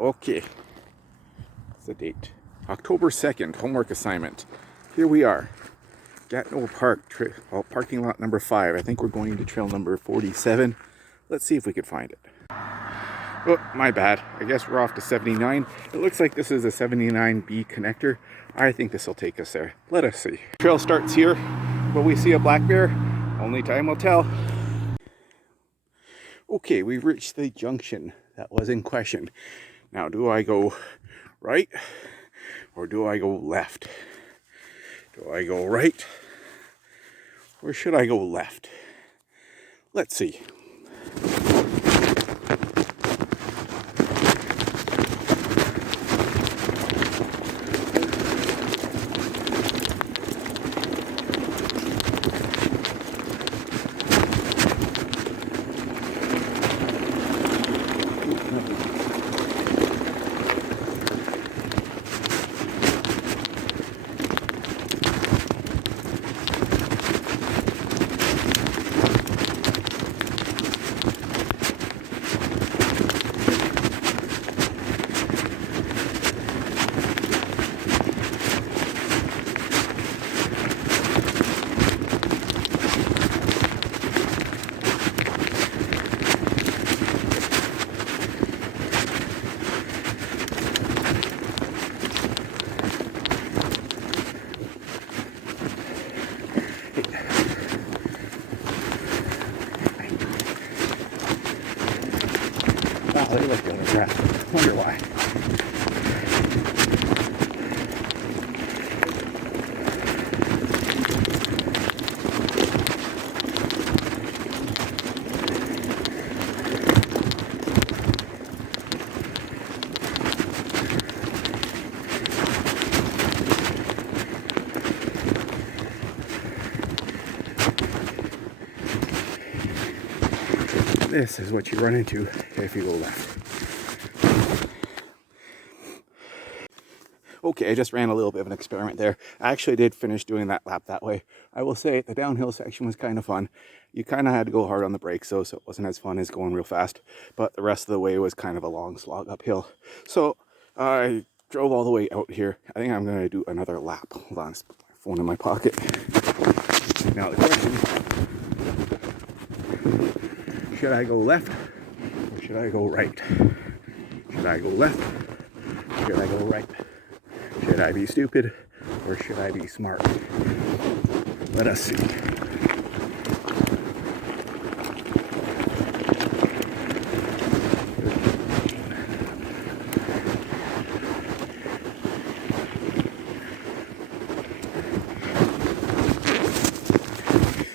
Okay, it's the date. October 2nd, homework assignment. Here we are. Gatineau Park, parking lot number 5. I think we're going to trail number 47. Let's see if we can find it. Oh, my bad. I guess we're off to 79. It looks like this is a 79B connector. I think this will take us there. Let us see. Trail starts here. Will we see a black bear? Only time will tell. Okay, we've reached the junction that was in question. Now, do I go right or do I go left? Do I go right or should I go left? Let's see. Wow, they look good as that. Wonder why. This is what you run into if you go left. Okay, I just ran a little bit of an experiment there. I actually did finish doing that lap that way. I will say the downhill section was kind of fun. You kind of had to go hard on the brakes though, so it wasn't as fun as going real fast. But the rest of the way was kind of a long slog uphill. So I drove all the way out here. I think I'm going to do another lap. Hold on, let's put my phone in my pocket. Now the question, should I go left or should I go right? Should I go left? Should I go right? Should I be stupid or should I be smart? Let us see.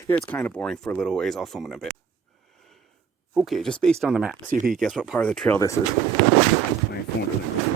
Here it's kind of boring for a little ways. I'll film it a bit. Okay, just based on the map, see if you can guess what part of the trail this is. My phone doesn't reply.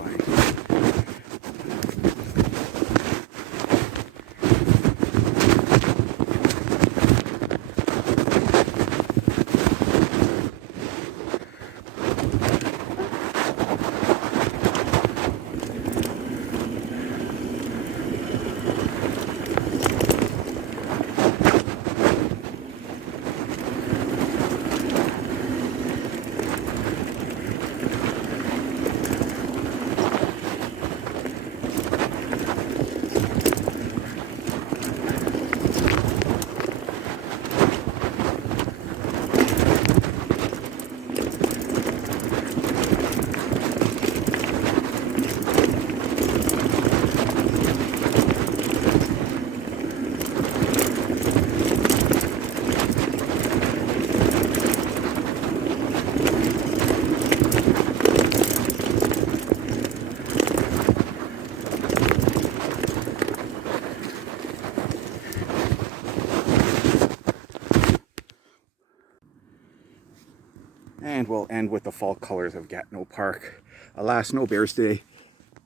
And we'll end with the fall colors of Gatineau Park. Alas, no bears today.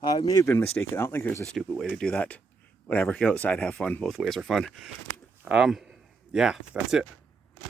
I may have been mistaken. I don't think there's a stupid way to do that. Whatever, get outside, have fun. Both ways are fun. Yeah, that's it.